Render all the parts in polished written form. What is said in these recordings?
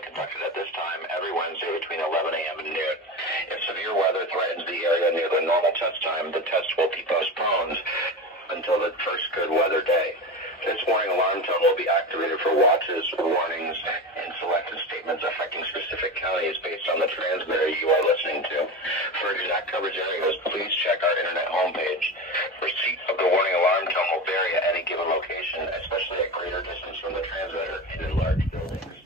normally conducted at this time every Wednesday between 11 a.m. and noon. If severe weather threatens the area near the normal test time, the test will be postponed until the first good weather day. This warning alarm tone will be activated for watches, warnings, and selected statements affecting specific counties based on the transmitter you are listening to. For exact coverage areas, please check our internet homepage. Receipt of the warning alarm tone will vary at any given location, especially at greater distance from the transmitter and in large buildings.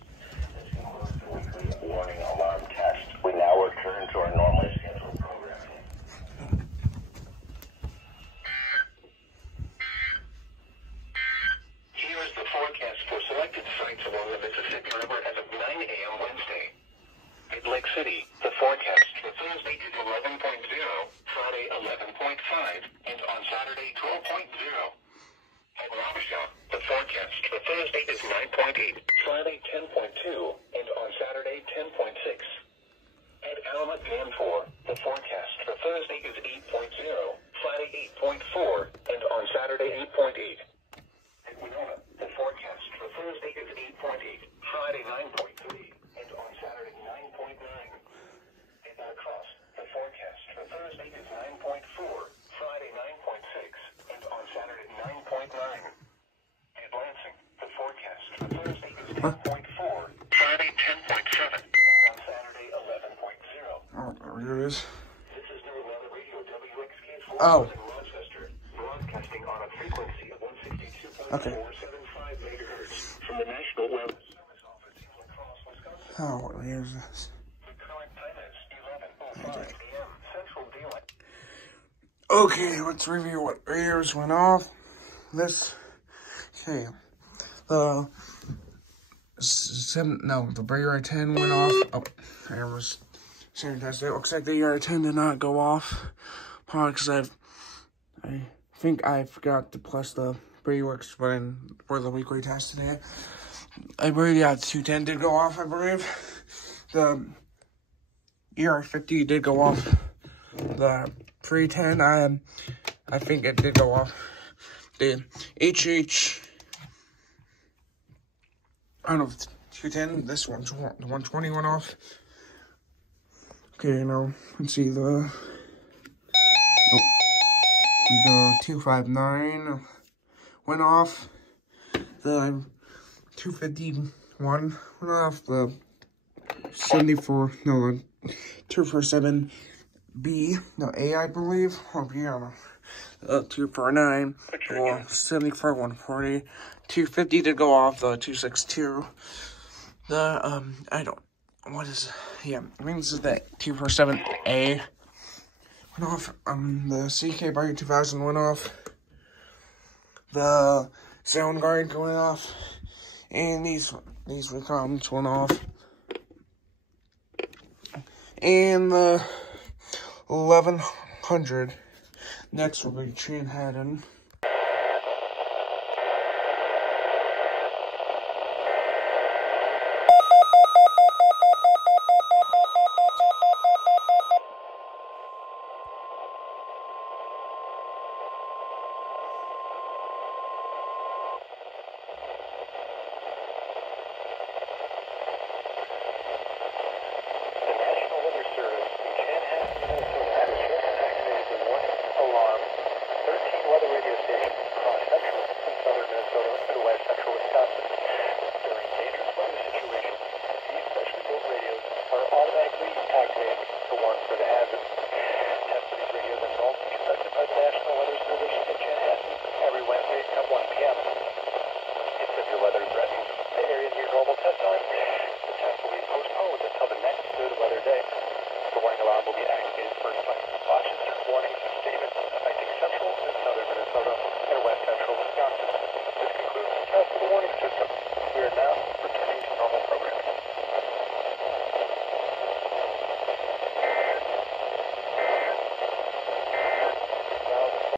This concludes the weekly warning alarm test. We now return to our normally scheduled programming. Here is the forecast for selected sites along the Mississippi River as of 9 a.m. Wednesday. At Lake City, the forecast for Thursday is 11.0, Friday 11.5, and on Saturday 12.0. At Waukesha, the forecast for Thursday is 9.8, Friday 10.2, and on Saturday 10.6. At Alma Danforth, the forecast for Thursday is 8.0, Friday 8.4, and on Saturday 8.8. At Winona, the forecast for Thursday is 8.8, Friday 9.3, and on Saturday 9.9. At Norcross, the forecast for Thursday is 9.4, Friday 9.6, and on Saturday 9.9. At Lansing, the forecast for Thursday is 10.4, Friday 10.7, and on Saturday 11.0. Oh, there it is. This is New Weather Radio WXK4 in Rochester, broadcasting on a frequency of 162.475 megahertz from the National Weather Service Office in La Crosse, Wisconsin. Oh, what year is this? The current time is 11:05 a.m. Central Daylight. Okay, let's review what radios went off. The radar 10 went off. Oh, I was saying that it looks like the radar 10 did not go off. Probably because I think I forgot to plus the Bradyworks for the weekly test today. I believe, yeah, 210 did go off, I believe. The ER50 did go off. The 310, I think it did go off. The I don't know if it's 210, this one's the 120 went off. Okay, now, let's see, the 259 went off. The 251 went off. The 247B, A, I believe, or B, I don't know. 249, or 74, 140, 250 did go off, the 262, I think this is the 247A, went off, the CK by 2000 went off, the Sound Guard going off, and these recoms went off, and the 1100. Next will be Train Haddon. Activated to warn for the hazard.